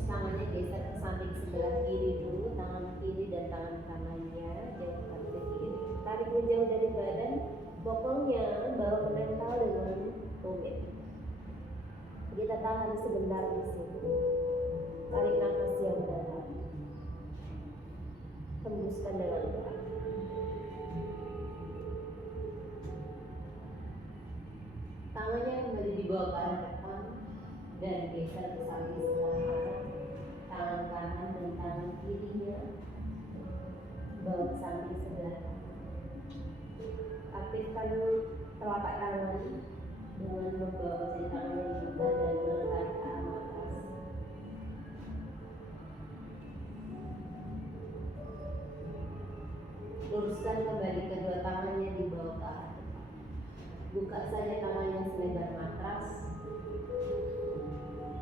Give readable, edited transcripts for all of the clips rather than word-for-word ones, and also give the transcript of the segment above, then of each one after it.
Terus tangannya geser ke samping sebelah kiri dulu, tangan kiri dan tangan kanannya jauhkan ke kiri. Tarik menjauh dari badan, bokongnya bawa menempel dengan tumit. Kita tahan sebentar di sini. Tarik nafas yang dalam. Hembuskan dengan pelan. Tangannya kembali dibawa ke arah depan dan geser ke samping sebelah kanan. Tangan kanan dan tangan kirinya bawa ke samping sebelah kanan. Aktifkan telapak tangan dengan membawa jari tangan yang juga dan meletak ke arah atas. Luruskan kembali kedua tangannya di bawah ke arah depan. Buka saja tangannya selebar matras.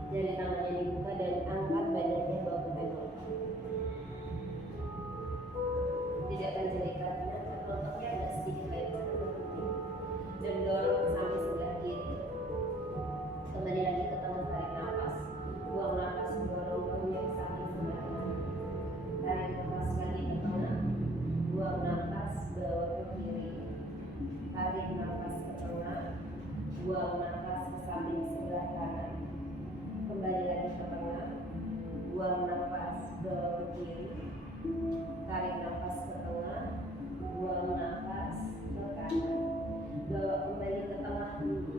Jari tangannya dibuka dan angkat badannya bawa ke tengkol. Tidakkan jari kakinya, kelopaknya agak sedikit lebar dan dorong ke samping sebelah kiri. Kembali lagi ke tengah, tarik nafas. Buang nafas, dorong ke samping sebelah kanan. Tarik nafas lagi ke tengah. Buang nafas, bawa ke kiri. Tarik nafas ke tengah. Buang nafas ke samping sebelah kanan. Kembali lagi ke tengah. Buang nafas, bawa ke kiri. Tarik nafas ke tengah. Buang nafas ke kanan. Bawa kembali ke tengah dulu.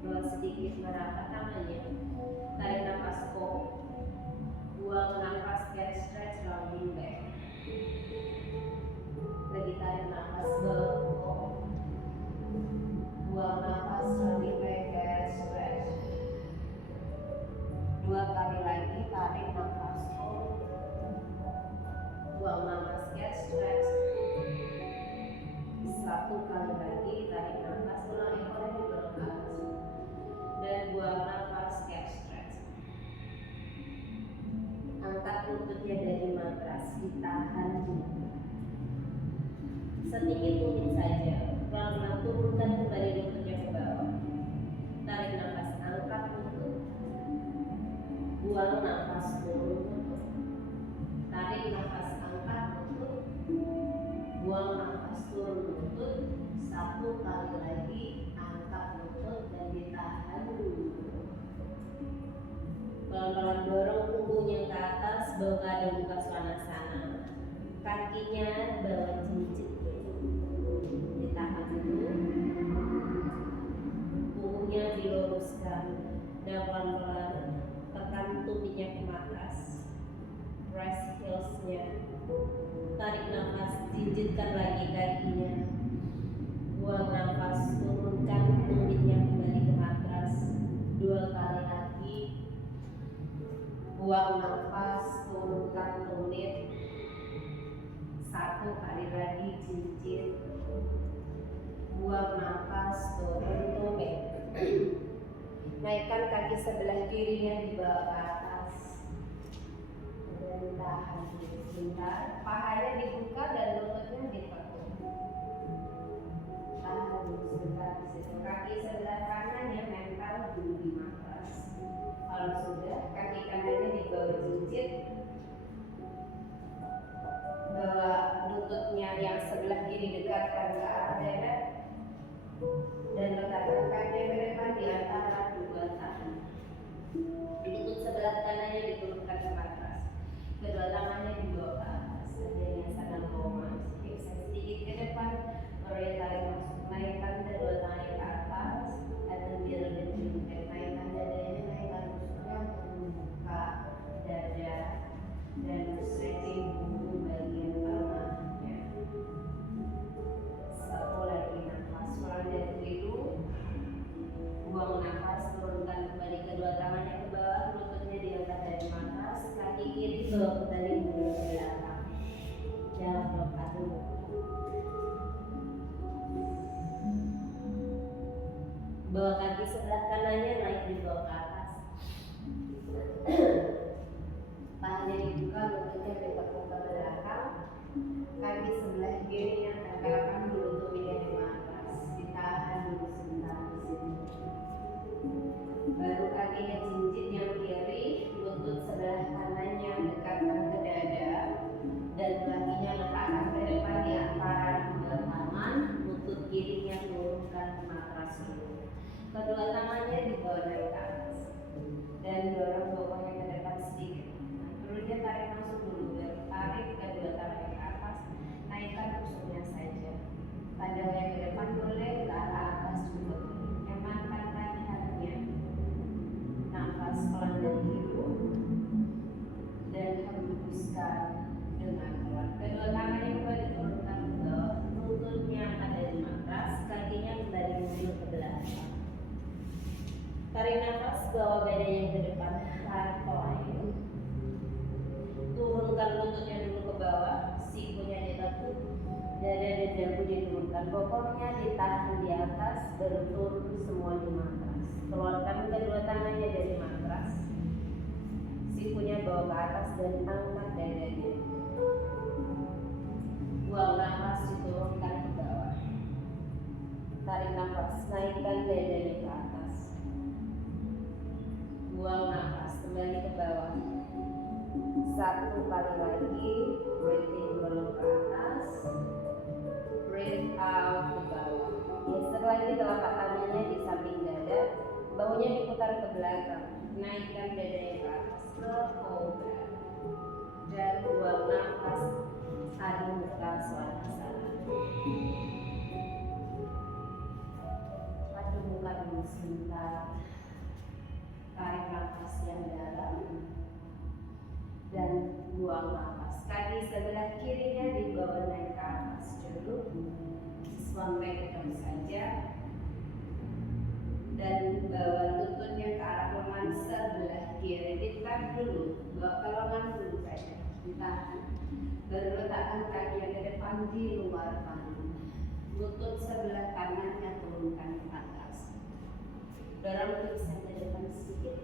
Bawa sedikit merata tangannya. Tarik nafas hold. Buang nafas, get stretch, rounding back. Lagi tarik nafas, bawa hold. Buang nafas, rounding back, get stretch. 2 kali lagi, tarik nafas hold. Buang nafas, get stretch. 1 kali lagi, tarik nafas, ulang ekornya didorong ke atas dan buang nafas, get stretch. Angkat lututnya dari matras, ditahan dulu sedikit tumit saja. Pelan-pelan turunkan kembali lututnya ke bawah. Tarik nafas, angkat lutut. Buang nafas, turun lutut. Tarik nafas, angkat lutut. Buang nafas, turun lutut. 1 kali lagi, angkat lutut dan ditahan dulu. Pelan-pelan dorong punggungnya ke atas, bawa ke Adho Mukha Svanasana. Kakinya bawa jinjit dulu. Ditahan dulu. Punggungnya diluruskan dan pelan-pelan tekan tumitnya ke matras. Press heelsnya. Tarik nafas, jinjitkan lagi kakinya. Buang nafas, turunkan tumitnya kembali ke matras. 2 kali lagi. Buang nafas, turunkan tumit. 1 kali lagi, jinjit. Buang nafas, turun tumit. Naikkan kaki sebelah kirinya dibawa ke atas. Dan tahan sebentar. Pahanya dibuka dan lututnya ditekuk. Tahan sebentar di situ. Kaki sebelah kanan yang nempel dulu di matras. Kalau sudah, kaki kanannya dibawa jinjit. Bawa lututnya yang sebelah kiri dekatkan ke arah dada. Dan letakkan kaki ke depan di antara 2 tangan. Lutut sebelah kanannya diturunkan ke matras. Kedua tangannya dibawa ke atas. Adanya sadang koma. Sedikit ke depan. Lalu tarik masuk. Naikkan kedua tangannya ke atas. Dan biar lebih naikkan dadanya, naikkan rusuknya untuk membuka dada dan stretching punggung bagian tengahnya. 1 lagi nafas pelan dari hidung. Buang nafas, turunkan kembali kedua tangannya ke bawah, lututnya diangkat dari matras, kaki kiri bawa kembali ke belakang. Jangan lompat dulu. Bawa kaki sebelah kanannya naik dibawa ke atas. Pahanya dibuka, lututnya ditekuk ke belakang. Kaki sebelah kirinya tempelkan dulu tumitnya di matras. Ditahan dulu sebentar di sini. Baru kakinya jinjit yang kiri, lutut sebelah Kedua tangannya dibawa naik ke atas dan dorong bokongnya ke depan sedikit. Nah, perutnya tarik langsung dulu, tarik kedua tangannya ke atas, naikkan pusuknya saja. Pandangnya ke depan boleh, ke arah atas juga boleh. Emankan lehernya. Nafas pelan dari hidung dan hembuskan dengan pelan. Kedua tangannya kembali turunkan ke bawah, lututnya ada di matras, kakinya kembali mundur ke belakang. Tarik nafas, bawa badannya ke depan, tarik pelan. Turunkan lututnya dulu ke bawah, sikunya ditekuk, dada dan dagu diturunkan, bokongnya ditahan di atas, baru turun semua di matras. Keluarkan kedua tangannya dari matras, sikunya bawa ke atas dan angkat dadanya. Buang nafas, diturunkan ke bawah. Tarik nafas, naikkan dadanya ke atas. Buang nafas, kembali ke bawah. Satu kali lagi, breathe in dulu ke atas, breathe out ke bawah. Geser lagi telapak tangannya di samping dada, bahunya diputar ke belakang, naikkan dadanya ke atas ke cobra. Dan buang nafas, adem muka swanasana. Adem muka dulu sebentar. Tarik nafas yang dalam dan buang nafas. Kaki sebelah kirinya dibawa naik ke atas dulu, sampai ketemu saja, dan bawa lututnya ke arah lengan sebelah kiri. Ditahan dulu, bawa ke lengan dulu saja, ditahan. Baru letakkan kaki yang ke depan di luar panggung. Lutut sebelah kanannya turunkan ke atas. Dorong lutut ke depan sedikit.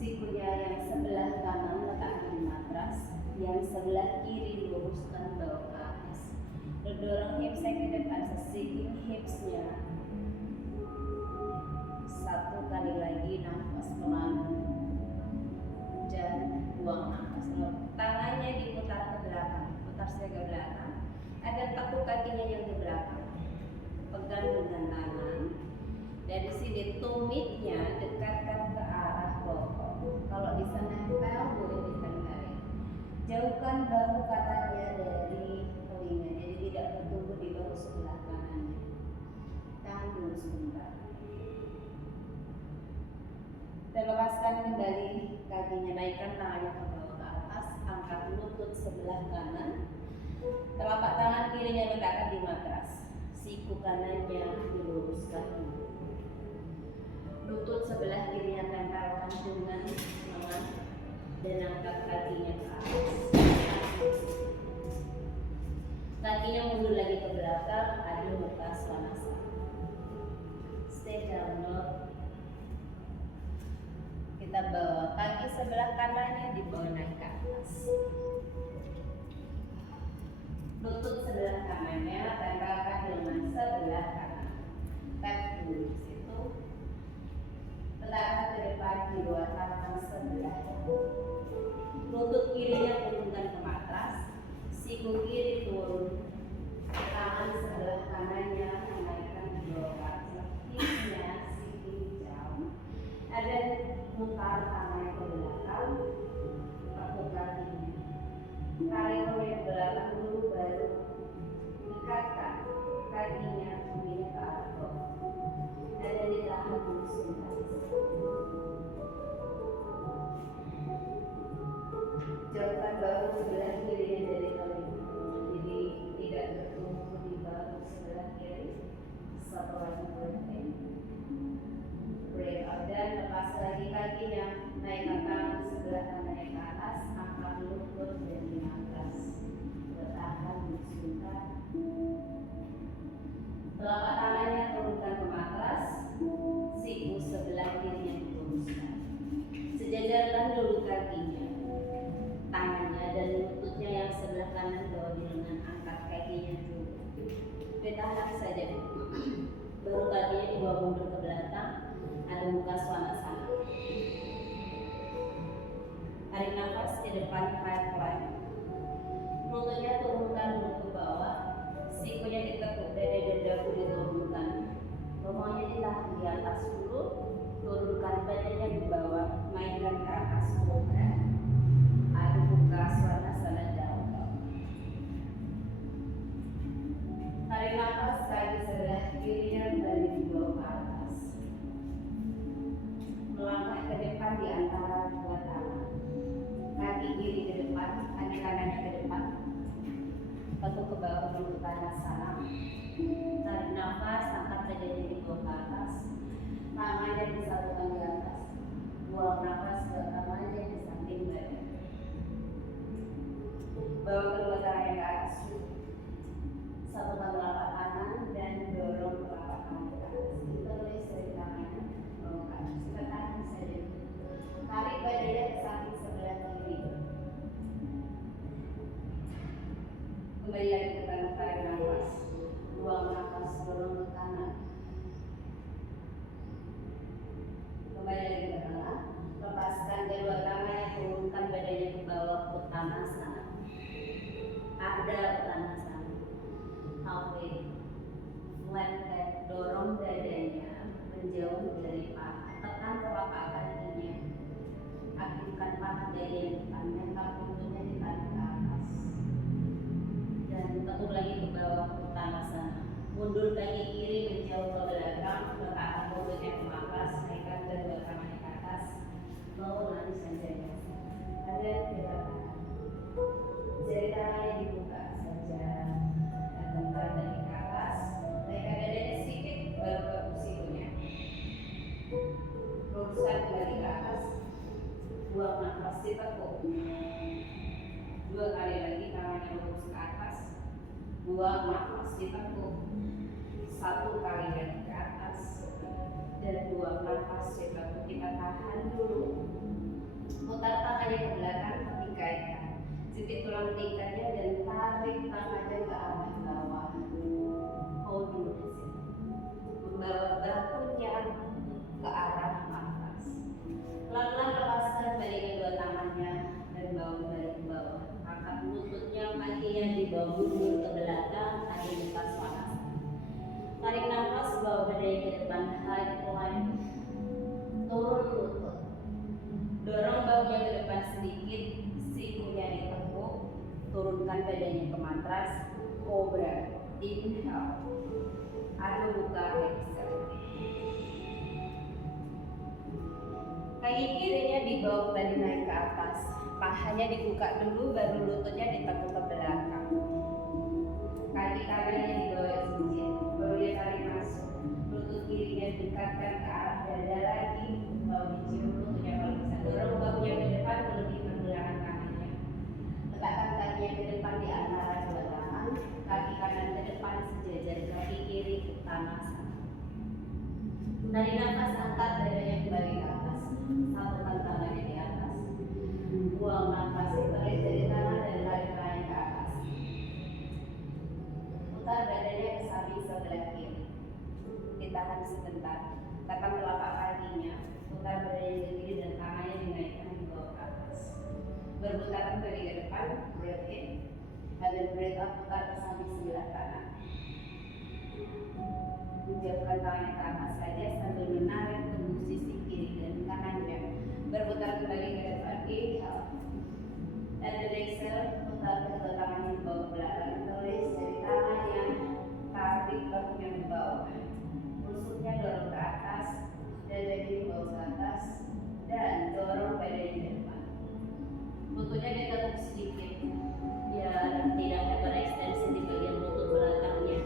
Sikunya yang sebelah kanan letakkan di matras, yang sebelah kiri diluruskan bawa ke atas. Dorong hipsnya ke depan, sisikin hipsnya. Satu kali lagi, nafas pelan dan buang nafas. Tangannya diputar ke belakang, putar saya ke belakang. Ada tekuk kakinya yang di belakang. Pegang dengan tangan. Dari sini tumitnya dekatkan ke arah bokong. Kalau bisa nempel boleh ditarik. Jauhkan bahu kanannya dari telinga, jadi tidak bertumbuh di bahu sebelah kanannya. Tahan dulu sebentar. Dan lepaskan kembali kakinya, naikkan tangannya ke bawah ke atas, angkat lutut sebelah kanan. Telapak tangan kirinya letakkan di matras, siku kanannya diluruskan. Lutut sebelah kirinya tempelkan dengan lengan dan angkat kakinya ke atas. Kakinya mundur lagi ke belakang, adem muka swanasana. Stay down dog. Kita bawa kaki sebelah kanannya dibawa naik ke atas. Lutut sebelah kanannya tempelkan dengan sebelah kanan. Tap dulu di situ. Letakkan ke depan di luar tangan sebelah. Lutut kirinya turunkan ke matras, siku kiri turun. Tangan sebelah kanannya naikkan di bawah hipsnya, siku jam. Ada mutar tangannya ke belakang, tekuk kakinya. Tarik ke belakang dulu, baru dekatkan kakinya kembali ke arah bawah. Ada ditahan dulu sebentar. Jauhkan bahu sebelah kirinya dari telinga, jadi tidak bertumbuh di bahu sebelah kiri. Satu lagi breath in, breath out, dan lepas lagi kakinya, naikkan tangan sebelah kanannya ke atas, angkat lutut dari matras. Bertahan sebentar. Telapak tangannya turunkan ke matras, siku sebelah kirinya diluruskan. Sejajarkan dulu kakinya, tangannya dan lututnya yang sebelah kanan bawa di lengan, angkat kakinya dulu. Ditahan saja, baru kakinya dibawa mundur ke belakang, ada muka swanasana. Tarik nafas ke depan, five line. Lututnya turunkan dulu ke bawah, sikunya ditekuk, dada dan dagu diturunkan. Pokoknya ditahan di atas dulu, turunkan badannya ke bawah, mainkan ke atas kobra. Aduk buka suasana dalam. Tarik nafas kaki sebelah kirinya kembali dibawa ke atas. Melangkah ke depan di antara dua tangan. Kaki kiri ke depan, kaki kanannya ke depan. Lalu ke bawah menuju tanah sana. Tarik nafas, angkat badannya dibawa ke atas. Tangannya disatukan di atas. Buang nafas ke tangannya di samping badan. Bawa kedua tangannya ke atas. Satukan telapak tangan dan dorong telapak tangan ke atas. Tulis dari tangannya bawa ke atas. Kita tahan saja. Tarik badannya ke samping sebelah kiri. Kembali lagi ke tangan, tarik nafas. Buang nafas, dorong ke kanan. Kembali lagi ke tengah. Lepaskan kedua tangannya, turunkan badannya ke bawah ke tanah sana. Ada tanah sana. Halfway. Flat back, dorong dadanya menjauh dari paha. Tekan telapak kakinya. Aktifkan paha dari yang depannya, kaki lututnya ditarik ke atas. Dan tekuk lagi ke bawah ke tanah sana. Mundur kaki kiri menjauh ke belakang, letakkan lututnya ke atas, naikkan kedua tangannya ke atas. Bawa lagi saja. Ada kita tahan. Jari tangannya dibuka saja. Dan tengkar dari ke atas. Naikkan dadanya sedikit, baru ke sikunya. Luruskan kembali ke atas. Buang nafas ditekuk. Dua kali lagi tangannya lurus ke atas. Buang nafas ditekuk. Satu kali lagi ke atas. Dan buang nafas ditekuk. Kita tahan dulu. Putar tangannya ke belakang, dikaitkan. Jepit tulang tingkatnya dan tarik tangannya ke arah bawah. Hold dulu di sini. Membawa bahunya ke arah atas. Pelan-pelan lepaskan balik kedua tangannya dan bawa kembali ke bawah. Angkat lututnya, kakinya dibawa mundur ke belakang, kaki lepas panas. Tarik nafas, bawa badannya ke depan, high plank. Turun lutut. Dorong bahunya ke depan sedikit, sikunya ditekuk. Turunkan badannya ke matras, kobra. Inhale. Aduk buka, exhale. Kaki kirinya dibawa kembali naik ke atas. Pahanya dibuka dulu, baru lututnya ditekuk ke belakang. Kaki kanannya dibawa sedikit, baru dia tarik masuk. Lutut kirinya dekatkan ke arah dada lagi. Bawa dicium lututnya kalau bisa. Dorong bahunya ke depan, lebih pergelangan kakinya. Letakkan kakinya ke depan di antara dua tangan. Kaki kanan ke depan sejajar, kaki kiri ke tanah sana. Tarik nafas, angkat dadanya kembali ke atas. Satukan tangannya di atas. Buang nafas, tarik dari tangan dan tarik tangannya ke atas. Putar badannya ke samping sebelah kiri. Ditahan sebentar. Tekan telapak kakinya. Putar badannya ke kiri dan tangannya dinaikkan di bawah ke atas. Berputaran kaki ke depan, breath in. Dan breath out, putar ke samping sebelah kanan. Menjauhkan tangannya ke atas saja sambil menarik tubuh sisi kiri dan kanannya. Berputar kembali ke depan, inhale. Dan exhale, putar kedua tangannya ke bawah belakang. Tulis dari tangannya, tarik bahunya ke bawah. Rusuknya dorong ke atas, dadanya dibawa ke atas, dan dorong badannya ke depan. Lututnya ditekuk sedikit, biar tidak ada berekstensi di bagian lutut belakangnya.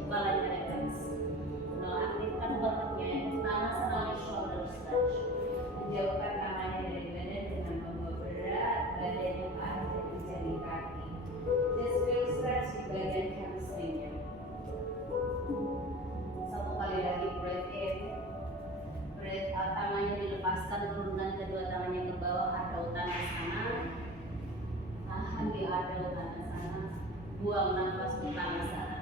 Kepalanya relax. Aktifkan ototnya, tangan senang shoulder stretch. Menjauhkan tangannya dari badan dengan membawa berat badannya ke arah dari jari kaki. Just feel stretch di bagian hamstringnya. Satu kali lagi breath in. Breath out, tangannya dilepaskan, turunkan kedua tangannya ke bawah, hadau tanah sana. Tahan di hadau tanah sana. Buang nafas ke tanah sana.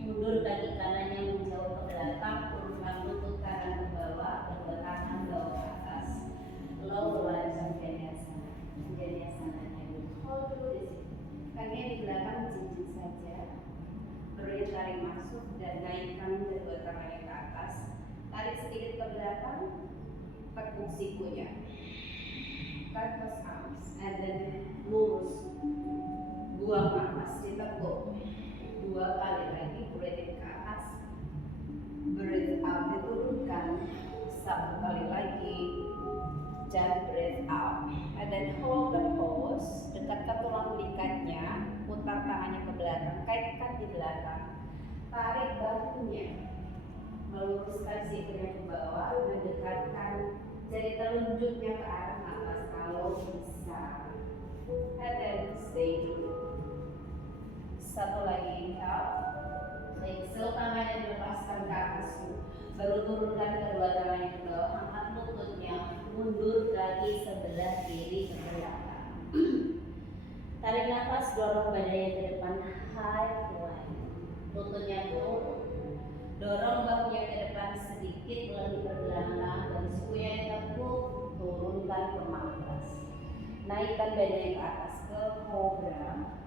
Mundur kaki kanannya menjauh ke belakang, turunkan lutut kanan ke bawah, kedua tangan bawa ke atas. Low lunge Anjaneyasana. Anjaneyasananya hold dulu di sini. Kakinya di belakang jinjit saja. Beri tarik masuk dan naik ke belakang, tekuk sikunya, cut cross arms, and then lurus. Buang nafas, ditekuk 2 kali lagi, breathe in ke atas, breathe out, diturunkan 1 kali lagi, dan breathe out, and then hold the pose. Dekatkan tulang belikatnya, putar tangannya ke belakang, kaitkan di belakang, tarik bahunya, meluruskan sikunya ke bawah, mendekatkan jari telunjuknya ke arah atas kalau bisa, and then stay dulu. 1 lagi, inhale, exhale, tangannya dilepaskan ke atas, baru turunkan kedua tangannya ke bawah, angkat lututnya, mundur kaki sebelah kiri ke belakang. Tarik nafas, dorong badannya ke depan, high plank, lututnya turun, dorong bahunya ke depan sedikit lebih ke belakang, dan sikunya tekuk, turunkan ke matras, naikkan badannya ke atas ke cobra.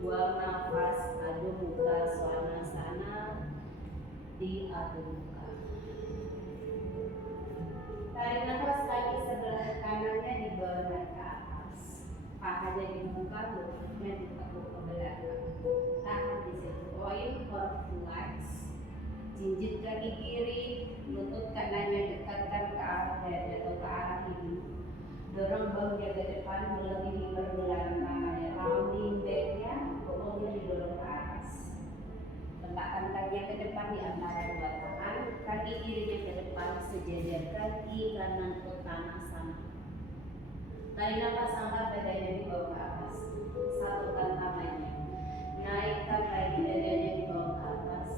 Buang nafas, adu muka, svanasana, diadu muka. Tarik nafas, kaki sebelah kanannya dibawa naik ke atas, pahanya dibuka, lututnya ditekuk ke belakang. Tahan di situ. Point or flex. Jinjit kaki kiri, lutut kanannya dekatkan ke arah dada atau ke arah hidung. Dorong bahunya ke depan, melebihi pergelangan tangannya, rounding backnya, bokongnya didorong ke atas. Letakkan kakinya ke depan di antara 2 tangan, kaki kirinya ke depan sejajar, kaki kanan uttanasana. Tarik nafas, angkat badannya dibawa ke atas, satukan tangannya, naikkan lagi dadanya dibawa ke atas.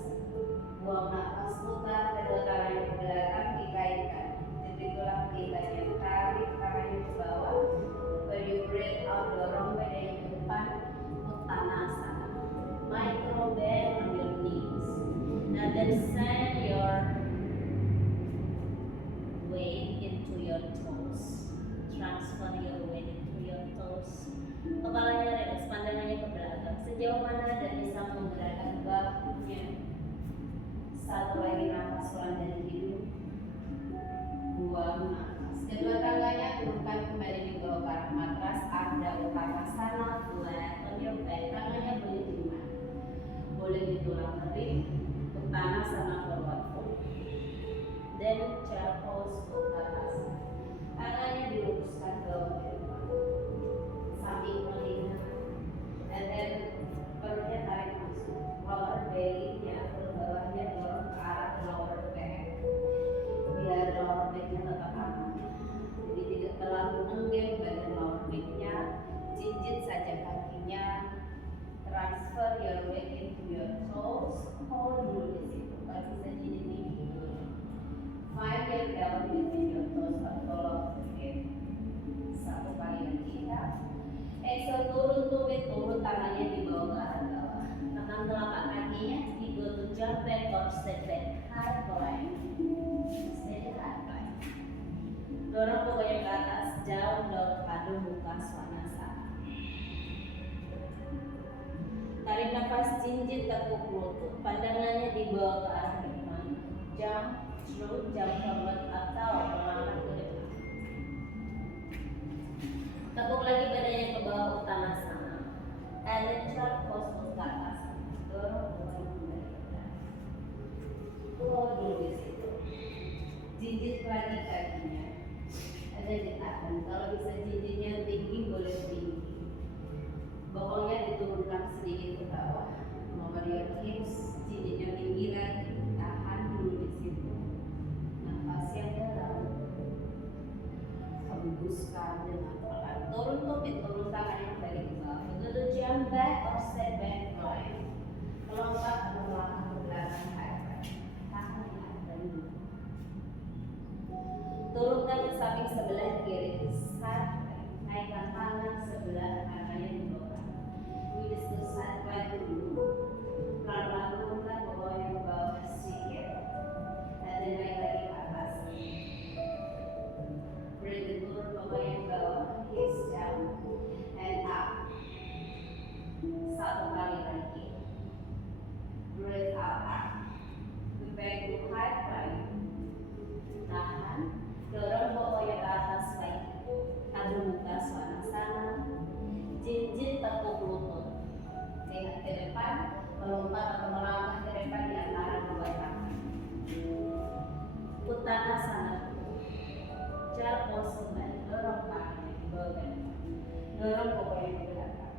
Buang nafas, putar kedua tangannya ke belakang, dikaitkan, jepit tulang belakangnya, tarik tangannya ke bawah. When you breathe out, dorong badannya ke depan, uttanasana. Micro bend on your knees. Now then send your weight into your toes. Transfer your weight into your toes. Kepalanya relax, pandangannya ke belakang. Sejauh mana dan bisa menggerakkan bahunya. 1 lagi nafas pelan dari hidung. Buang nafas. Kedua tangannya turunkan kembali di bawah ke arah matras. Ardha Uttanasana, flat on your back. Tangannya boleh di mana? Boleh di tulang kering. Uttanasana forward fold. Then chair pose Uttanasana. Tangannya diluruskan ke depan, samping telinga, and then perutnya tarik masuk. Lower belly-nya atau bawahnya dorong ke arah lower back, biar lower back-nya tetap aman. Jadi tidak terlalu menggem badan lower back-nya, jinjit saja kakinya. Transfer your weight into your toes. Hold dulu di situ. Kalau bisa jinjit tinggi dulu. Find your down between your toes atau feet. 1 kali lagi ya. Exhale, turun tumit, turun tangannya di bawah ke arah bawah. Tekan telapak kakinya, di go to jump back or step back. High plank. Stay high plank. Dorong pokoknya ke atas, down dog, adu muka, svanasana. Tarik nafas, jinjit tekuk lutut, pandangannya dibawa ke arah depan. Jump through, jump forward atau melangkah ke depan. Tekuk lagi badannya ke bawah, uttanasana. And then chair pose uttanasana. Dorong kembali ke belakang. Hold dulu di situ. Jinjit lagi kakinya. And then ditahan. Kalau bisa jinjitnya tinggi, boleh tinggi. Bokongnya diturunkan sedikit ke bawah. Lower your hips, jinjitnya tinggi lagi. Tahan dulu di situ. Nafas yang dalam. Hembuskan dengan pelan. Turun tumit, turun tangannya kembali ke bawah. Itu jump back or step back plank. Melompat atau melangkah ke belakang high plank. Tahan dulu. Turunkan ke samping sebelah kiri. Side plank. Naikkan tangan sebelah kanannya di bawah. Twist to side plank dulu. Pelan-pelan turunkan bawahnya ke bawah sedikit. Dan naik lagi ke atas. Breathe turun bawahnya ke bawah. Hips down and up. 1 kali lagi. Breathe out up. Back to high plank. Tahan Svanasana. Jarak pos kembali, dorong tangannya di bawah dan dorong kokohnya ke belakang.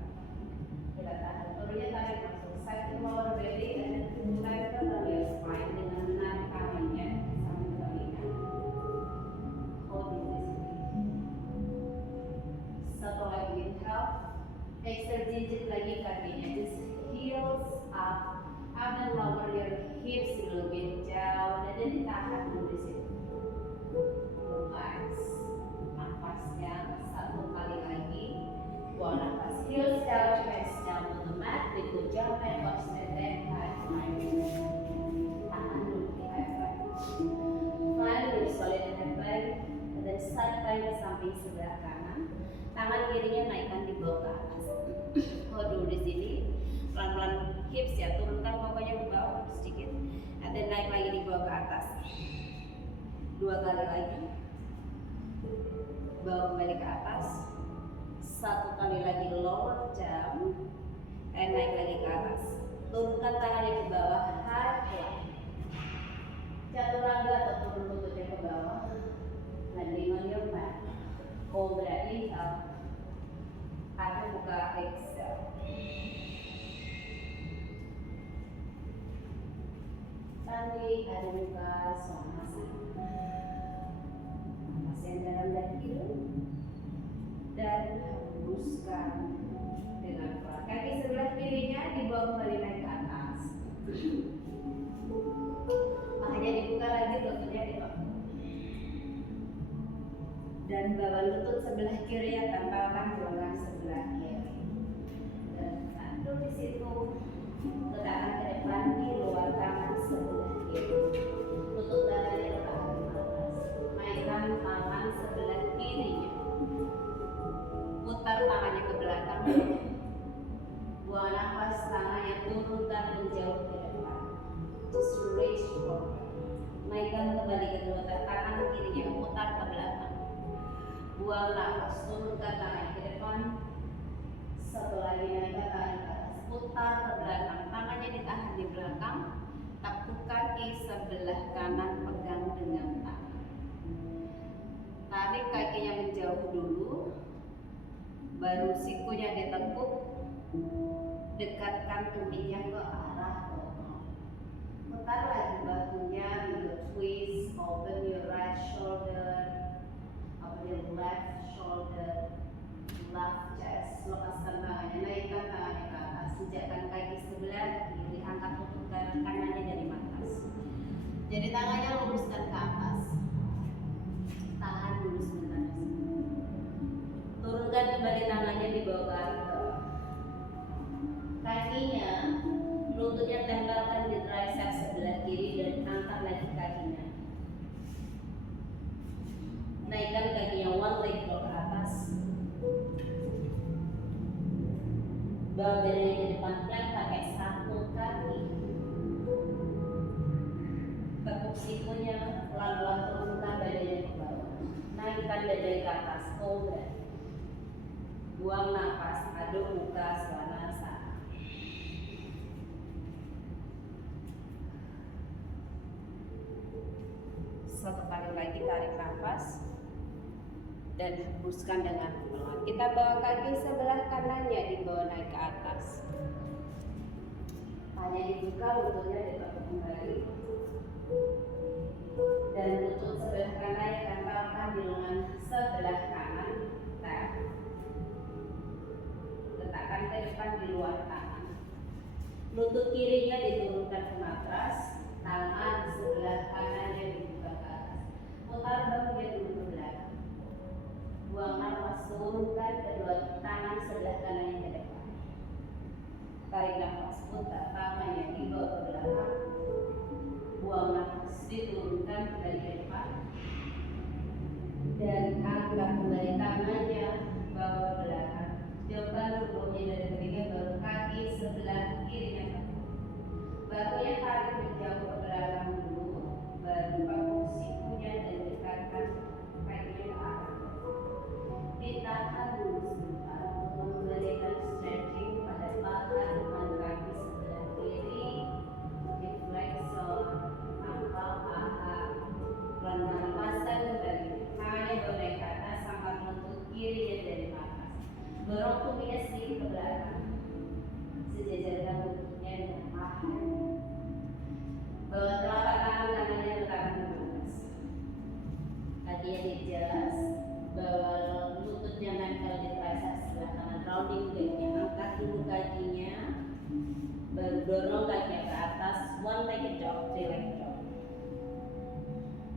Kita tahan, turunnya tarik masuk. Side to lower belly and lengthen your spine dengan menarik tangannya sampai ke telinga. Hold it this way. Satu lagi inhale. Exhale, jinjit lagi kakinya. Just heels up. And then lower your hips a little bit down. Dan jadi tahan dulu di situ. Relax. Nafasnya satu kali lagi. Buang nafas. Heels down, chest down on the mat. Then go jump and watch and then high five. Tahan dulu di high five. Find your solid high five. And then start tarik ke samping sebelah kanan. Tangan kirinya naikkan di bawah ke atas. Hold dulu di sini. Pelan-pelan hips ya, turunkan pokoknya ke bawah sedikit. And then naik lagi di bawah ke atas. 2 kali lagi. Bawa kembali ke atas. 1 kali lagi lower down. And naik lagi ke atas. Turunkan tangannya ke bawah, high plank. Chaturanga atau turun lututnya ke bawah. Landing on your mat. Cobra inhale. Ada buka exhale. Tadi ada buka Svanasana. Napas yang dalam dan hidung. Dan hembuskan dengan pelan. Kaki sebelah kirinya dibawa kembali naik ke atas. Pahanya dibuka lagi, lututnya dibawa. Dan bawa lutut sebelah kiri yang tempelkan tulang sebelah kiri. Dan tahan di situ. Letakkan ke depan di luar tangan sebelah kiri. Lutut dadanya letakkan di atas. Naikkan tangan sebelah kirinya. Putar tangannya ke belakang. Buang nafas, tangannya turunkan menjauh ke depan. Just raise forward. Naikkan kembali kedua tangan kirinya, putar ke belakang. Buang nafas, turunkan tangan ke depan. Satu lagi, naikkan tangan ke atas, putar ke belakang. Tangannya ditahan di belakang. Tekuk kaki sebelah kanan pegang dengan tangan. Tarik kakinya menjauh dulu. Baru sikunya ditekuk. Dekatkan tumitnya ke arah bawah. Putar lagi bahunya, twist, open your right shoulder. Your left shoulder, left chest. Lepaskan tangannya, naikkan tangannya ke atas. Pijakkan kaki sebelah kiri, angkat lutut kanannya dari atas. Jadi tangannya luruskan ke atas. Tahan dulu sebentar. Turunkan kembali tangannya di bawah kaki bawah. Kakinya, lututnya tempelkan di tricep sebelah kiri dan angkat lagi kakinya. Naikkan kakinya, one leg ke atas. Bawa badannya ke depan, plank pakai 1 kaki. Tekuk sikunya, pelan-pelan turunkan badannya ke bawah. Naikkan dadanya ke atas, cobra. Buang nafas, aduk muka Svanasana. Satu kali lagi tarik nafas. Dan hembuskan dengan pelan. Kita bawa kaki sebelah kanannya dibawa naik ke atas. Hanya dibuka, lututnya ditekuk kembali. Dan lutut sebelah kanannya tempelkan di lengan sebelah kanan. Tap. Letakkan ke depan di luar tangan. Lutut kirinya diturunkan ke matras. Tangan sebelah kanannya dibuka ke atas. Putar bahunya dulu ke belakang. Buang nafas, turunkan kedua tangan sebelah kanannya ke depan. Tarik nafas, putar tangannya dibawa ke belakang. Buang nafas, diturunkan kembali ke depan. Dan angkat kembali tangannya, bawa ke belakang. Coba lututnya dari telinga, baru kaki sebelah kirinya. Bahunya tarik menjauh ke belakang dulu. Baru pakai sikunya dan dekatkan kakinya ke arah. Ditahan dulu sebentar untuk memberikan stretching pada paha depan kaki sebelah kiri. Hip flexor, angkat paha, pelan-pelan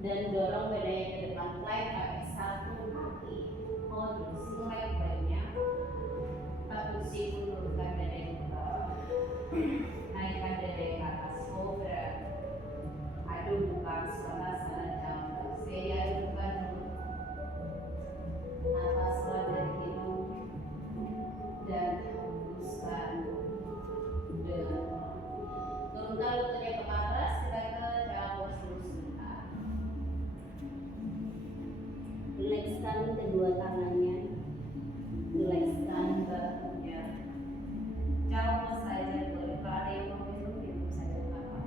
dan dorong badannya ke depan. Fly pakai satu kaki. Hold mulai banyak. Satu siku turunkan badannya ke bawah. Naikkan dada ke atas. Cobra. Adu buka salah down. Saya adukan dulu. Nafaslah dari hidung dan hembuskan dengan turunkan lututnya ke atas, kita ke jauh sebentar. Rilekskan kedua tangannya, rilekskan bahunya. Jauh saja boleh, kalau ada yang mau minum saja apa.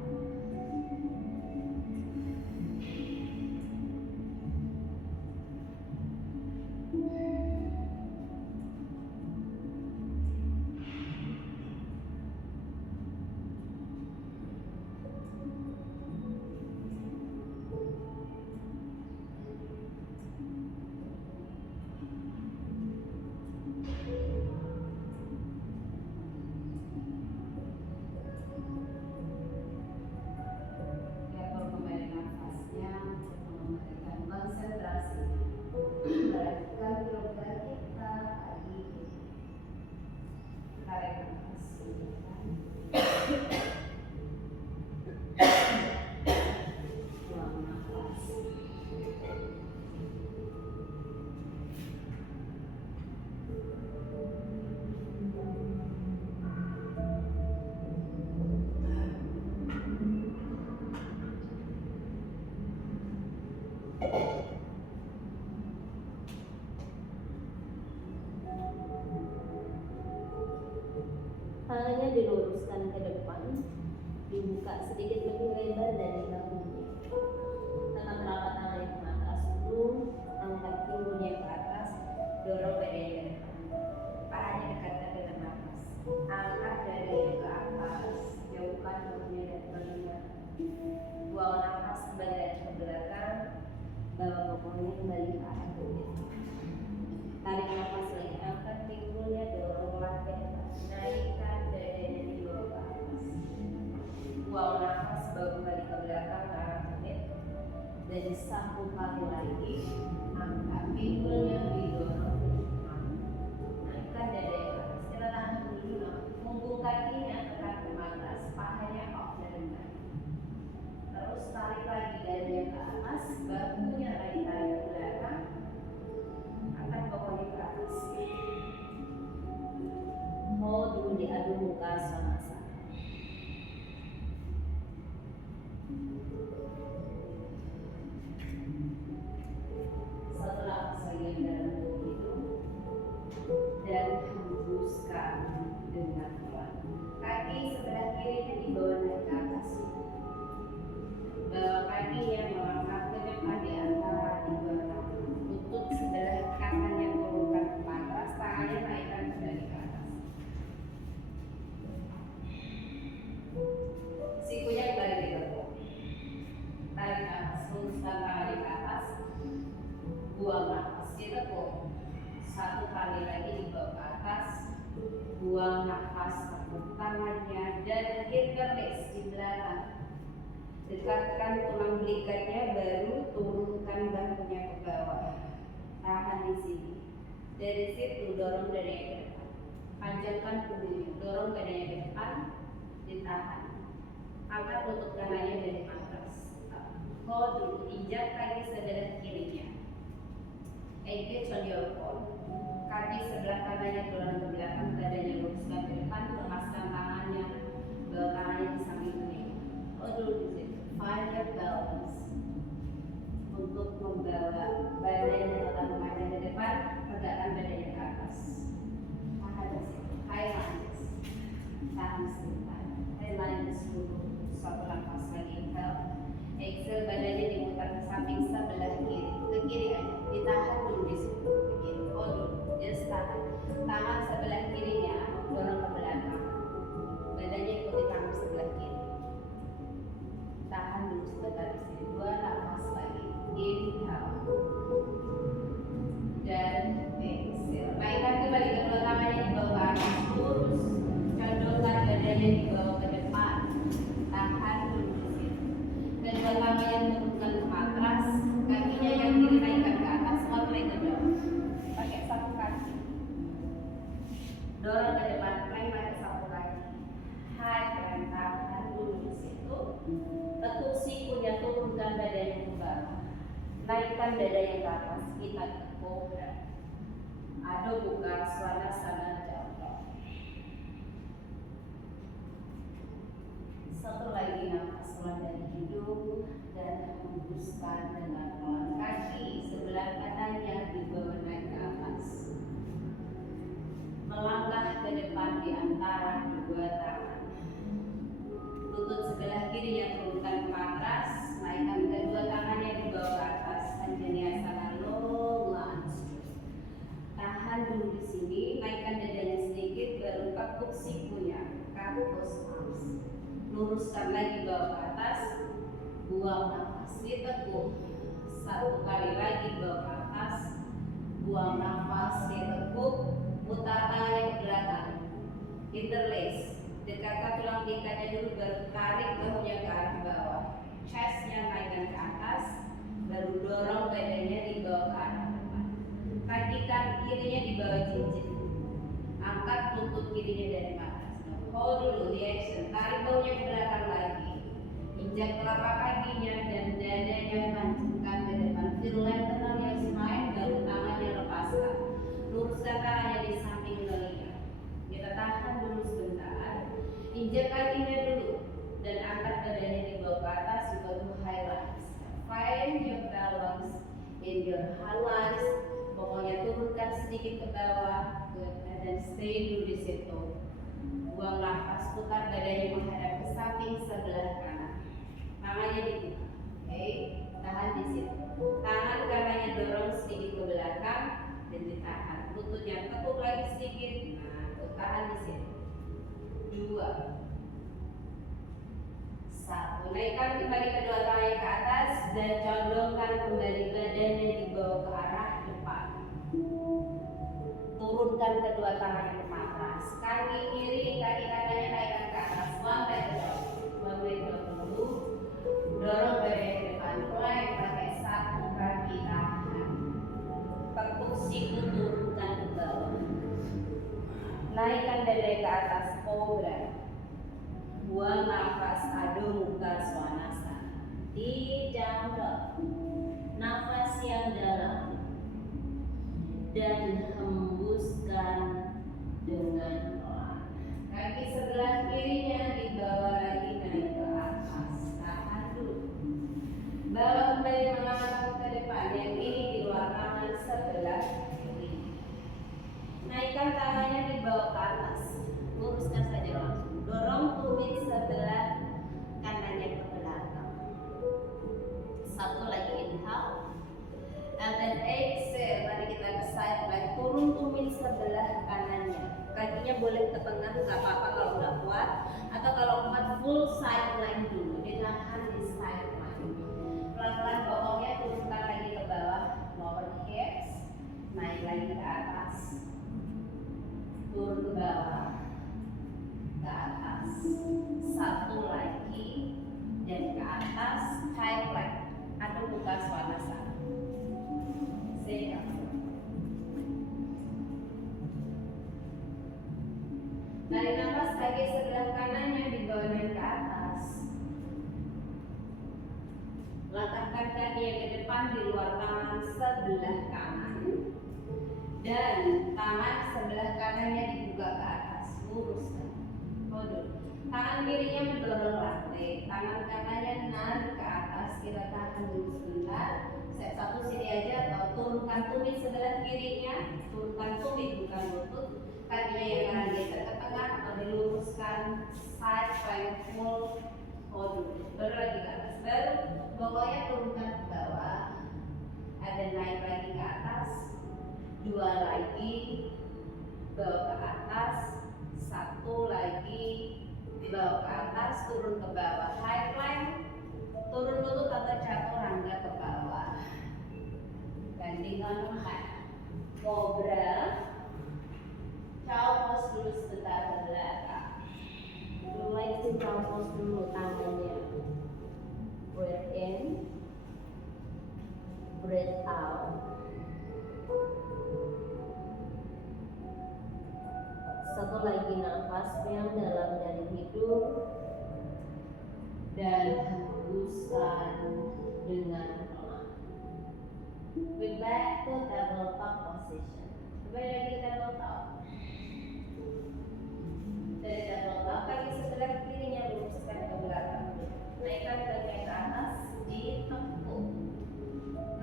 Konsentrasi perhatikan gelombang kita lagi, tarik nafas, buang nafas. Tangannya diluruskan ke depan, dibuka sedikit lebih lebar dari bahunya. Tekan telapak tangannya ke atas dulu, angkat pinggulnya ke atas, dorong badannya ke depan. Pahanya dekatkan dengan nafas. Angkat dadanya ke atas, jauhkan bahunya dari telinga. Buang nafas kembali dari ke belakang, bawa bokongnya kembali ke arah kulit. Tarik nafas lagi, angkat pinggulnya, doronglah ke atas, naikkan dadanya di bawah ke atas. Buang nafas, bawa kembali ke belakang ke arah kulit. Dan 1 kali lagi, angkat pinggulnya, didorong ke depan. Naikkan dadanya ke atas. Kita tahan dulu, punggung kakinya tekan ke atas, pahanya off dari belakang. Terus tarik lagi dadanya ke atas, bahunya lagi tarik ke belakang. Angkat bokongnya ke atas. Hold dulu, diadu muka sama-sama. Setelah bagian dalam tubuh hidung dan hembuskan dengan pelan. Kaki sebelah kirinya dibawa naik ke atas. Bawa kakinya melangkah ke depan di antara dua kaki. Lutut sebelah kanannya turunkan ke atas, tangannya naikkan kembali ke atas. Sikunya kembali ditekuk. Tarik nafas, luruskan tangannya ke atas. Buang nafas, ditekuk. 1 kali lagi dibawa ke atas. Buang nafas, tekuk tangannya dan hip release di belakang. Dekatkan tulang belikatnya, baru turunkan bahunya ke bawah. Tahan di sini. Dari situ dorong dadanya ke depan. Panjangkan punggungnya, dorong dadanya ke depan, ditahan. Angkat lutut kanannya dari atas. Hold dulu, injak kaki sebelah kirinya. Engage on your core. Kaki sebelah kanannya dorong ke belakang, badannya luruskan ke depan, lepaskan tangannya, bawa tangannya di samping telinga. Hold dulu di situ. Find your balance. Untuk membawa badannya tetap panjang ke depan, tegakkan badannya ke atas. Tahan di situ. High lunges. Tahan sebentar. High lunges dulu. 1 nafas lagi. Inhale. Exhale, badannya diputar ke samping sebelah kiri. Ke kiri aja. Ditahan dulu di situ. Ke kiri. Hold dulu. Just tahan. Tangan sebelah kirinya dorong ke belakang. Badannya ikuti tangan sebelah kiri. Tahan dulu sebentar di sini. naikkan dada yang ke atas, kita ke kobra. Adho Mukha Svanasana Jongkok. Satu lagi nafas pelan dari hidung dan hembuskan dengan pelan. Kaki sebelah kanannya dibawa naik ke atas. Melangkah ke depan di antara kedua tangan. Lutut sebelah kiri yang turunkan ke atas, naikkan kedua tangannya dibawa ke atas. Anjaneyasana long lunge. Tahan dulu di sini, naikkan dadanya sedikit, baru tekuk sikunya, kaku close arms. Luruskan lagi bawa ke atas, buang nafas, ditekuk. Satu kali lagi bawa ke atas, buang nafas, ditekuk. Putar tangannya ke belakang, interlace. Dekatkan tulang tikanya dulu, baru tarik bahunya ke arah bawah. Chestnya naikkan ke atas, baru dorong badannya dibawa ke arah depan. Kaki kirinya di bawah cincin. Angkat lutut kirinya dari atas. Hold dulu di action. Tarik bahunya ke belakang lagi. Injak telapak kakinya dan dadanya pancingkan ke depan. Feel lengthen your spine, baru tangannya lepaskan. Luruskan tangannya di samping telinga. Kita tahan dulu sebentar. Injak kakinya dulu dan angkat badannya dibawa ke atas. You go to highlights. Find your balance in your highlights. Pokoknya turunkan sedikit ke bawah, dan stay dulu di situ. Buang nafas, putar badannya menghadap ke samping sebelah kanan. Tangannya dibuka, oke? Tahan di situ. Tangan kanannya dorong sedikit ke belakang dan ditahan. Lututnya tekuk lagi sedikit. Nah, tahan di situ. 2, 1. Naikkan kembali kedua tangannya ke atas dan condongkan kembali badannya dibawa ke arah depan. Turunkan kedua tangannya ke matras. Kaki kiri, kaki kanannya naikkan ke atas. One leg drop dulu. Dorong badannya ke depan. Plank pakai satu kaki tahan. Tekuk siku, turunkan ke bawah. Naikkan dada ke atas, kobra. Buang nafas, Adho Mukha Svanasana. Deep down dog. Nafas yang dalam dan hembuskan dengan pelan. Kaki sebelah kirinya dibawa lagi naik ke atas. Tahan dulu. Bawa kembali melangkah ke depan. Yang ini di luar tangan sebelah kiri. Naikkan tangannya dibawa ke atas. Luruskan saja langsung. Dorong tumit sebelah kanannya ke belakang. Satu lagi inhale. And then exhale. Mari kita ke side plank. Turun tumit sebelah kanannya. Kakinya boleh ke tengah, nggak apa-apa kalau nggak kuat. Atau kalau kuat full side plank dulu. Ditahan di side plank. Pelan-pelan bokongnya turunkan lagi ke bawah. Lower hips. Naik lagi ke atas. Turun ke bawah. Ke atas. Satu lagi. Dan ke atas. High plank. Adho Mukha Svanasana. Tarik nafas, kaki sebelah kanannya dibawa naik ke atas. Letakkan kaki yang ke depan di luar tangan sebelah kanan. Dan tangan sebelah kanannya dibuka ke atas. Luruskan. Hold. Tangan kirinya mendorong lantai. Tangan kanannya narik ke atas. Kita tahan dulu sebentar. Set satu sini aja, atau turunkan tumit sebelah kirinya. Turunkan tumit, bukan lutut. Kakinya yang kanan geser ke tengah atau diluruskan. Side plank full. Hold. Baru lagi ke atas. Baru pokoknya turunkan ke bawah. Ada naik lagi ke atas. 2 lagi. Bawa ke atas. 1 lagi. Bawa ke atas. Turun ke bawah. High plank. Turun lutut atau chaturanga ke bawah. Bending on the mat. Cobra. Cow pose dulu sebentar ke belakang. Mulai si cow pose dulu tangannya. Breathe in. Breathe out. Satu lagi nafas yang dalam dari hidung. Dan hembuskan dengan pelan. back to tabletop position. Kembali lagi ke tabletop. Dari tabletop, kaki sebelah kirinya luruskan ke belakang. Naikkan bagian ke atas, ditekuk.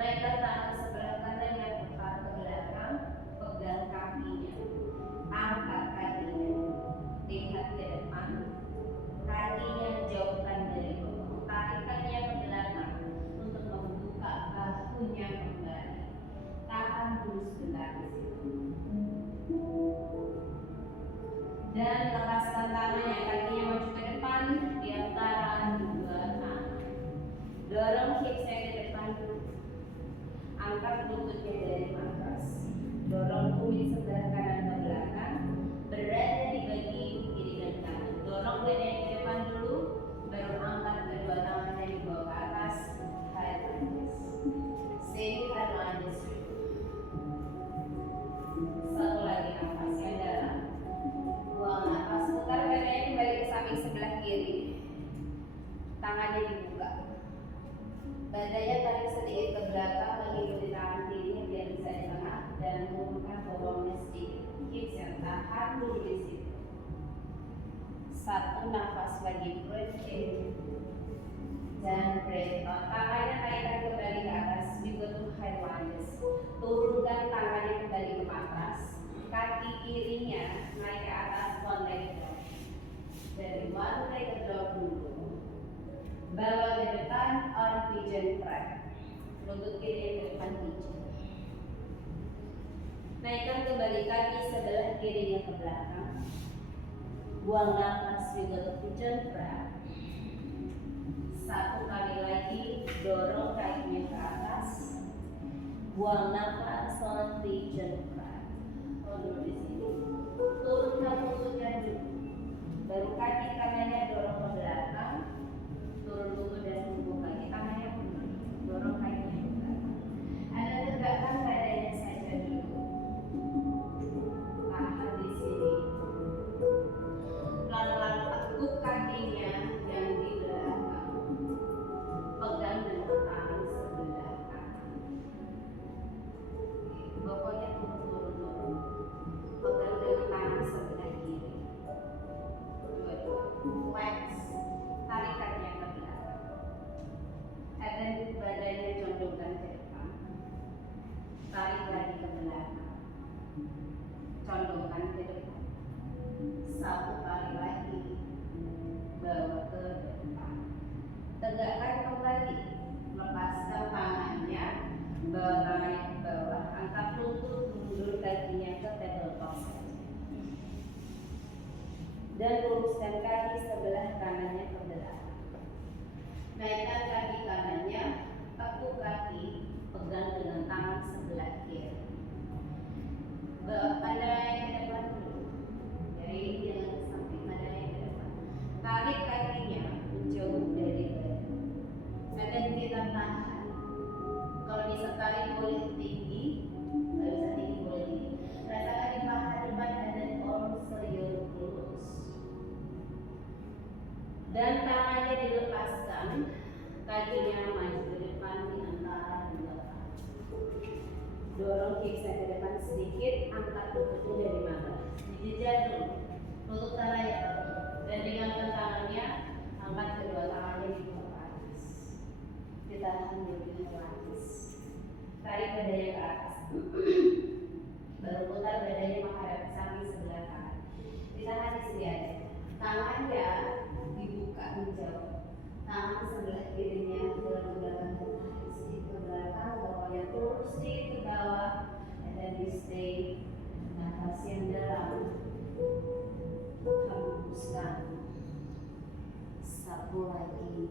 Naikkan tangan sebelah kanan yang putar ke belakang, pegang kakinya. Angkat kakinya, lihat ke depan. Kakinya jauhkan dari bawah. Tarikannya ke belakang untuk membuka bahunya kembali. Tahan dulu sebentar di situ. Dan lepaskan tangannya, kakinya maju ke depan di antara dua tangan. Dorong hipsnya ke depan dulu. Angkat lututnya dari matras. Dorong tumit sebelah kanan ke belakang. Berada di bagian kiri dan kanan. Dorong badannya ke depan dulu, baru angkat kedua tangannya dibawa ke atas. High lunges. Same high lunges. Satu lagi nafas yang dalam. Buang nafas. Putar badannya kembali ke samping sebelah kiri. Tangannya dibuka. Badannya tarik sedikit ke belakang, mengikuti tangan kirinya biar bisa di tengah dan turunkan bawahnya sedikit. Hips yang tahan dulu di situ. Satu nafas lagi, breathe in dan breathe out. Tangannya naikkan kembali ke atas, juga to high lunges. Turunkan tangannya kembali ke matras. Kaki kirinya naik ke atas, one leg drop. Dari one leg drop dulu. Bawa ke depan on pigeon front. Lutut kiri ke depan pigeon. Naikkan kembali kaki sebelah kirinya ke belakang. Buang nafas juga ke pigeon front. Satu kali lagi, dorong kakinya ke atas. Buang nafas on pigeon front. Dulu di sini. Turunkan lututnya dulu. Baru kaki kanannya dorong ke belakang. Turun lutut dan tubuh kaki tangannya mundur. Dorong kakinya ke belakang. Anda tegakkan badannya saja dulu. Tahan di sini. Pelan-pelan tekuk kakinya yang di belakang. Pegang dengan tangan sebelah kanan. Pokoknya turun. Pegang dengan tangan sebelah kiri. Dua-dua. Flex. Tarikannya ke belakang. Dan badannya condongkan ke depan. Tarik lagi ke belakang. Condongkan ke depan. Satu kali lagi. Bawa ke depan. Tegakkan kembali. Lepaskan tangannya. Bawa tangannya ke bawah. Angkat lutut, mundur kakinya ke tabletop saja. Dan luruskan kaki sebelah kanannya ke belakang. Naikkan kaki kanannya, tekuk kaki, pegang dengan tangan sebelah kiri. Bawa pandai ke depan dulu. Dari ini jangan ke samping, pandai ke depan. Tarik kakinya menjauh dari badan. Dan kita tahan. Kalau bisa tarik boleh tinggi, kalau bisa tinggi boleh tinggi. Rasakan di paha depan dan also your glutes. Dan tangannya dilepaskan, kakinya maju ke depan di antara dua kaki. Dorong hipsnya ke depan sedikit, angkat lututnya dari mana? Dijejak dulu, lutut tangannya dan ringankan tangannya, angkat kedua tangannya di bawah ke atas. Ditahan dulu di atas. Tarik badannya ke atas. Baru putar badannya menghadap ke samping sebelah kanan. Ditahan di sini aja. Tangannya dibuka menjauh. Tangan sebelah kirinya ke belakang, sedikit ke belakang, bawahnya turun sedikit ke bawah, dan di stay. Nafas yang dalam. Hembuskan. Satu lagi.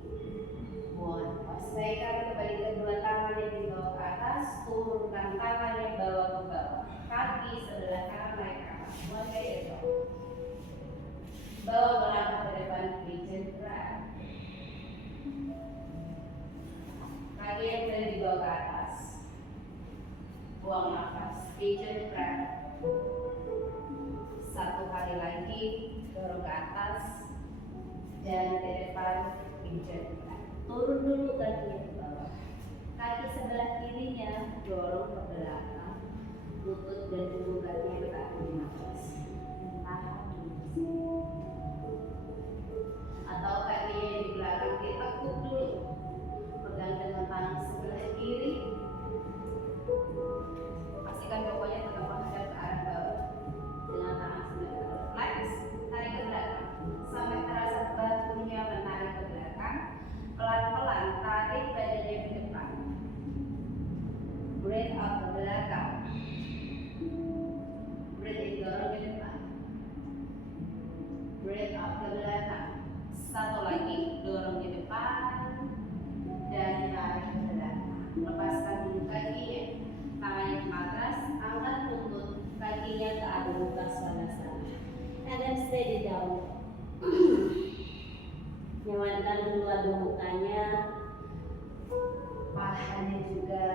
Buang nafas. Naikkan kembali kedua tangan yang dibawa ke atas, turunkan tangan yang bawa ke bawah. Kaki sebelah kanan naik ke atas. Mulai itu. Bawa melangkah ke depan, pigeon front. Kaki yang sudah dibawa ke atas. Buang nafas, pigeon front. Satu kali lagi, dorong ke atas dan ke depan, pigeon front. Turun dulu kakinya ke bawah. Kaki sebelah kirinya dorong ke belakang, lutut dan punggung kakinya berada di atas. Tahan dulu. Atau kakinya di belakang, ditekuk dulu. Pegang dengan tangan sebelah kiri. Pastikan pokoknya tetap menghadap ke arah bawah. Dengan tangan sebelah kiri flex, tarik ke belakang sampai terasa batunya menarik ke belakang. Pelan-pelan tarik badannya ke depan. Breathe out ke belakang. Breathe in, dorong ke depan. Breathe out ke belakang. Satu lagi, dorong ke depan dan tarik ke belakang. Lepaskan dulu kakinya, tangannya ke atas, angkat lutut, kakinya ke arah muka sana-sana. And then steady down. Nyamankan dulu adu mukanya, pahanya juga.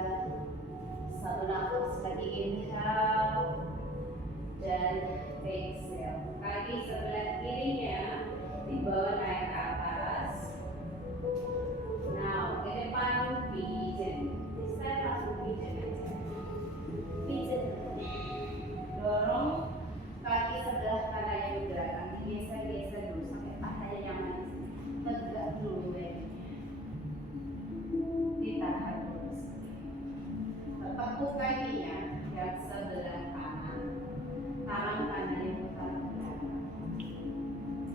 Satu nafas lagi, inhale dan exhale. Kaki sebelah kirinya dibawa naik ke atas. Now ke depan, pigeon. This time langsung pigeon aja. Pigeon. Dorong kaki sebelah kanannya ke belakang. Geser-geser dulu sampai pahanya nyaman. Tegak dulu badannya. Ditahan dulu. Tekuk kakinya yang sebelah kanan. Tangan kanannya putar ke belakang.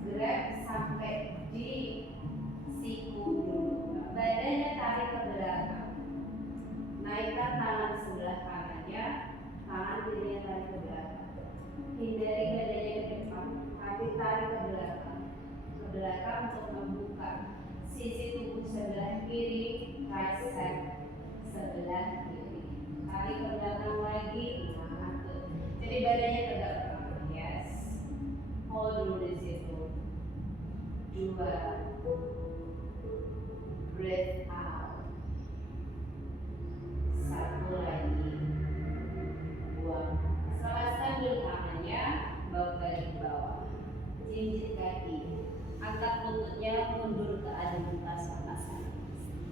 Grab sampai di siku dulu. Badannya tarik ke belakang. Naikkan tangan sebelah kanannya, tangan kirinya tarik ke belakang. Hindari badannya ke depan, tapi tarik ke belakang. Ke belakang untuk membuka sisi tubuh sebelah kiri, right side sebelah kiri. Tarik ke belakang lagi, jadi badannya tegak ke belakang. Yes. Hold dulu di situ. 2. Breathe out. 1 lagi. Buang. Lepaskan dulu tangannya, bawa balik ke bawah. Jinjit kaki. Angkat lututnya mundur ke arah muka sana-sana.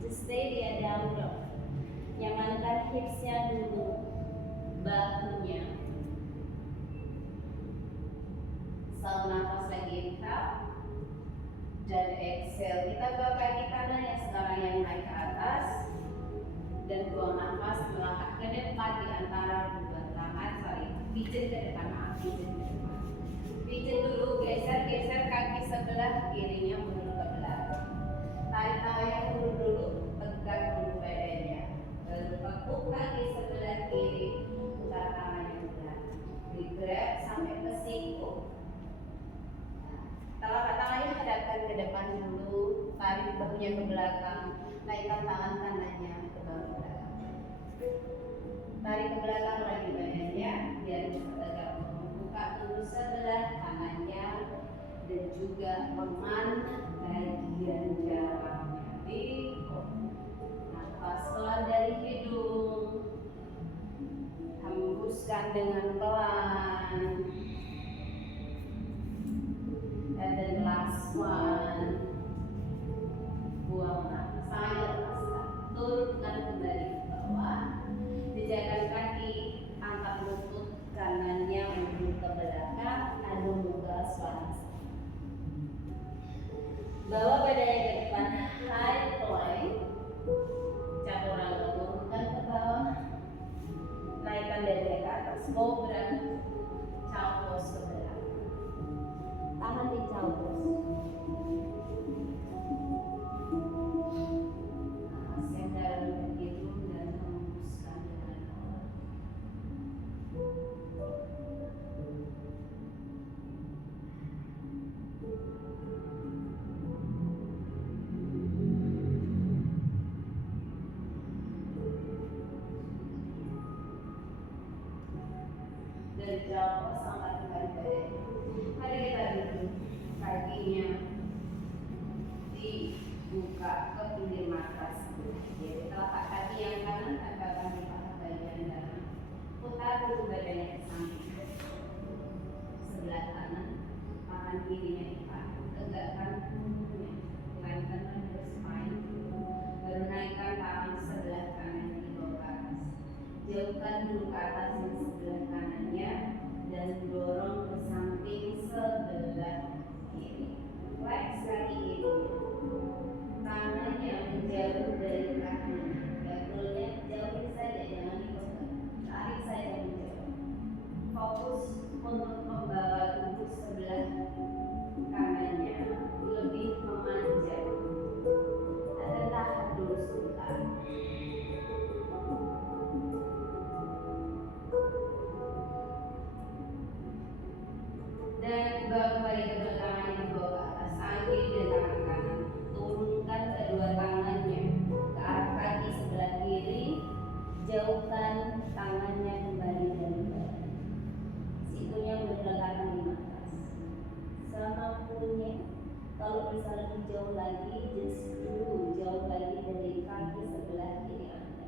Just stay dia down dog. Nyamankan hipsnya dulu, bahunya. Satu nafas lagi, inhale dan exhale. Kita bawa kaki kanan yang sekarang yang naik ke atas dan buang nafas melangkah ke depan di antara dua tangan. Pigeon ke depan, pigeon ke depan. Pigeon dulu, geser kaki sebelah kirinya mundur ke belakang. Tarik tangannya mundur dulu, pegang dulu badannya. Lalu tekuk kaki sebelah kiri, putar tangannya ke belakang. Di grab sampai ke siku. Telapak tangannya hadapkan ke depan dulu, tarik bahunya ke belakang, naikkan tangan kanannya ke belakang. Tarik ke belakang lagi badannya, biar bisa tegak. Buka tubuh sebelah kanannya dan juga lengan bagian jalannya. Nafas pelan dari hidung, hembuskan dengan pelan. And then last one. Buang nafas, tangannya lepaskan. Turunkan kembali ke bawah. Jejakkan kaki, angkat lutut kanannya mundur ke belakang, adu muka swansa. Bawa badannya ke depan, high plank. Chaturanga turunkan ke bawah. Naikkan dadanya ke atas, cobra. Cow pose ke belakang. Tahan di cow pose. Nafas yang dalam berhidung dan hembuskan dengan pelan. Dari cow pose angkat kembali badannya. Mari kita duduk, kakinya dibuka ke pinggir matras. Jadi telapak kaki yang kanan tempelkan di paha bagian dalam. Putar dulu badannya ke samping. Sebelah kanan, tangan kirinya dipakai. Tegakkan punggungnya, lengthen the spine. Baru naikkan tangan sebelah kanan di bawah atas. jauhkan dulu ke atas yang sebelah kanannya dan dorong ke samping sebelah kiri. Flex kaki kirinya, tangannya menjauh dari kakinya, gagelnya jauhin saja, jangan dipegang, tarik saja menjauh. Fokus untuk membawa tubuh sebelah kanannya lebih memanjang. Anda tahan dulu sebentar. Dan bawa kembali kedua tangannya dibawa ke atas, ambil dari tangan kanan, turunkan kedua tangannya ke arah kaki sebelah kiri, jauhkan tangannya kembali dari bawah. Situnya meletakkan di atas semampunya. Kalau bisa lebih jauh lagi, justru jauh lagi dari kaki sebelah kiri Anda.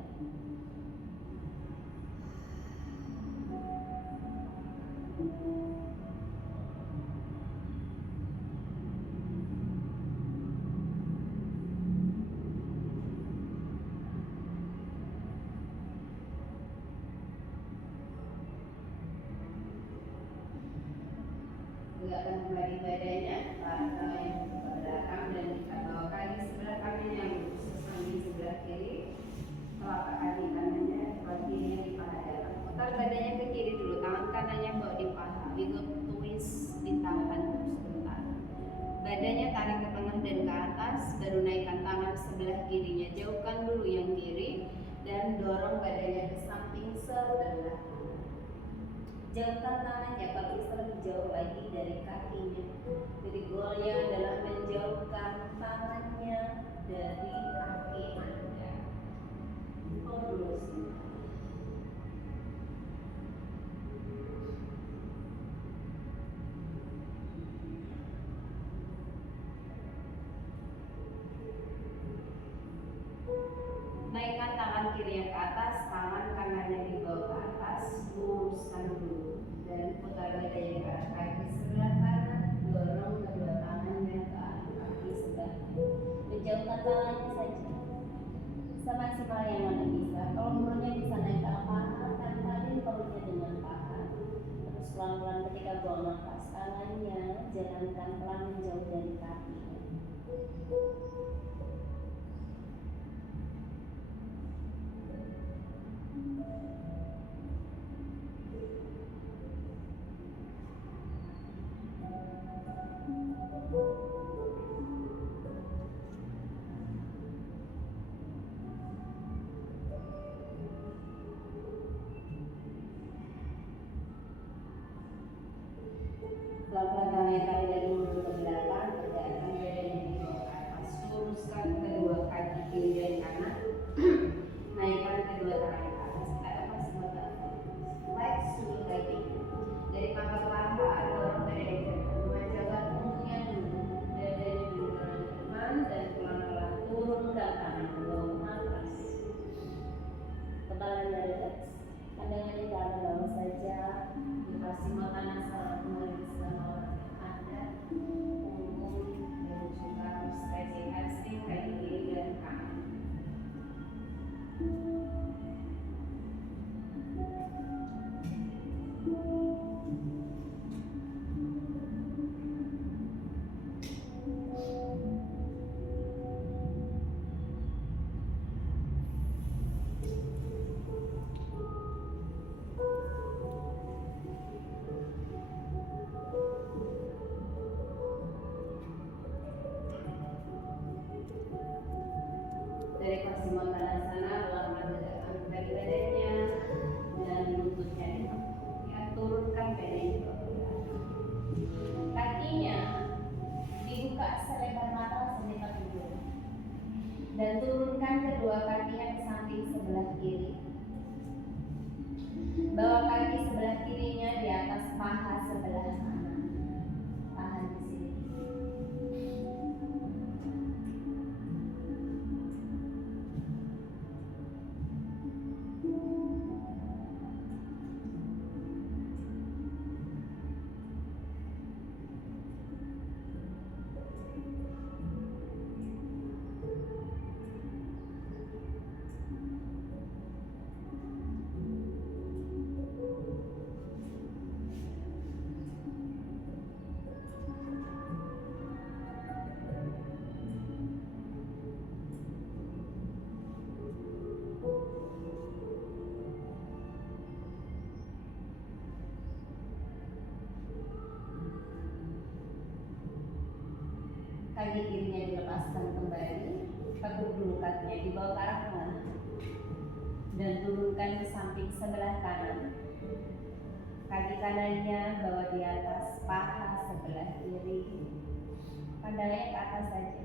Tegakkan kembali badannya, tarik tangannya ke belakang dan kita bawa kaki sebelah kanan yang lurus sambil sebelah kiri, telapak kaki kanannya, kaki kirinya di paha dalam. Putar badannya ke kiri dulu, tangan kanannya bawa di paha, wiggle twist, ditahan sebentar. Badannya tarik ke tengah dan ke atas, baru naikkan tangan sebelah kirinya, jauhkan dulu yang kiri dan dorong badannya ke samping sebelah. Jauhkan tangannya, kalau bisa lebih jauh lagi dari kakinya. Jadi goalnya adalah menjauhkan tangannya dari kaki Anda. Terus. Naikkan tangan kiri yang ke atas, tangan kanannya dibawa ke atas, luruskan dulu dan putar badannya ke arah kaki sebelah kanan, dorong kedua tangannya ke arah kaki sebelah kiri. Menjauhkan tangannya saja semaksimal yang Anda bisa. Kalau perutnya bisa naik ke paha, tarik perutnya dengan paha. Terus pelan-pelan ketika buang nafas, tangannya jalankan pelan menjauh dari kakinya. Pelan-pelan tangannya tarik lagi mundur ke belakang, tegakkan badannya di bawah atas, luruskan kedua kaki kiri dan kanan, naikkan kedua tangan ke atas, kita lepas sebentar. Flex dulu kakinya, dari pangkal paha dorong badannya ke depan, memanjangkan punggungnya dulu, dadanya dulu ke depan dan pelan-pelan turunkan tangan ke bawah atas. Kepalanya relax, pandangannya ke arah bawah saja, dikasih makanan sangat menulis sama Anda, punggung dan juga stretching hamstring kaki kiri dan kanan. Dari posisi Montanasana, pelan-pelan tegakkan kaki badannya dan lututnya ya, turunkan badannya ke bawah. Kakinya dibuka selebar mata selebar hidung dan turunkan kedua kakinya ke samping sebelah kiri. Bawa kaki sebelah kirinya di atas paha sebelah kanan. Tahan di sini. Tekuk dulu kakinya, dibawa ke arah tengah dan turunkan ke samping sebelah kanan. Kaki kanannya bawa di atas paha sebelah kiri. Pandangnya ke atas saja.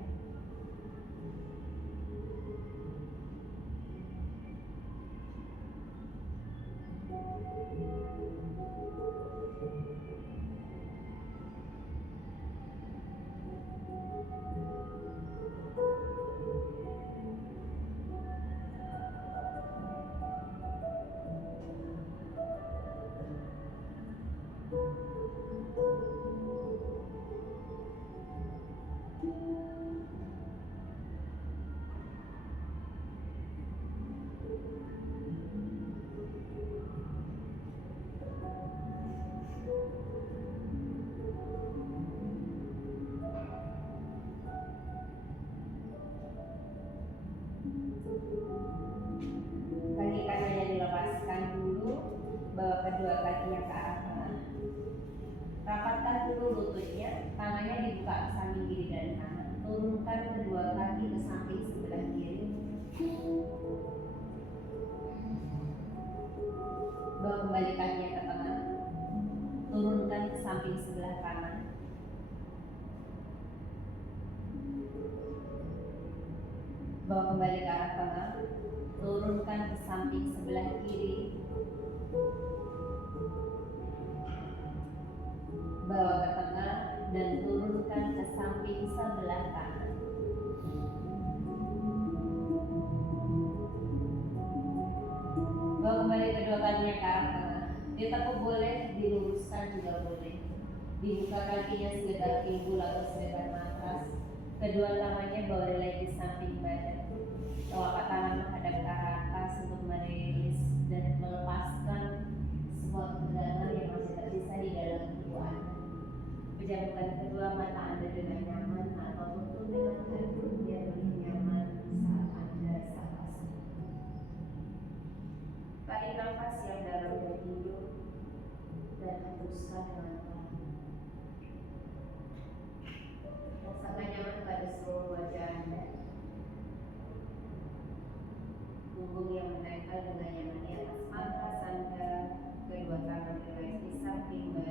Kaki kanannya dilepaskan dulu, bawa kedua kakinya ke arah tengah. Rapatkan dulu lututnya, tangannya dibuka ke samping kiri dan kanan. Turunkan kedua kaki ke samping sebelah kiri. Bawa kembali kakinya ke tengah. Turunkan ke samping sebelah kanan. Bawa kembali ke arah tengah. Turunkan ke samping sebelah kiri. Bawa ke tengah dan turunkan ke samping sebelah kanan. Bawa kembali kedua kakinya ke arah tengah. Ditekuk boleh, diluruskan juga boleh. Dibuka kakinya sekedar pinggul atau sekedar matras. Kedua tangannya bawa lagi di samping badan. Telapak tangan menghadap ke arah atas untuk merilis dan melepaskan semua ketegangan yang masih tersisa di dalam tubuh Anda. Pejamkan kedua mata Anda dengan nyaman atau tutup dengan headphone biar lebih nyaman saat Anda relaksasi. Tarik nafas yang dalam dan hidung dan hembuskan dengan pelan. Rasakan nyaman pada seluruh wajah Anda. Punggung yang menempel dengan nyaman di atas matras Anda. Kedua tangan relax di samping badan.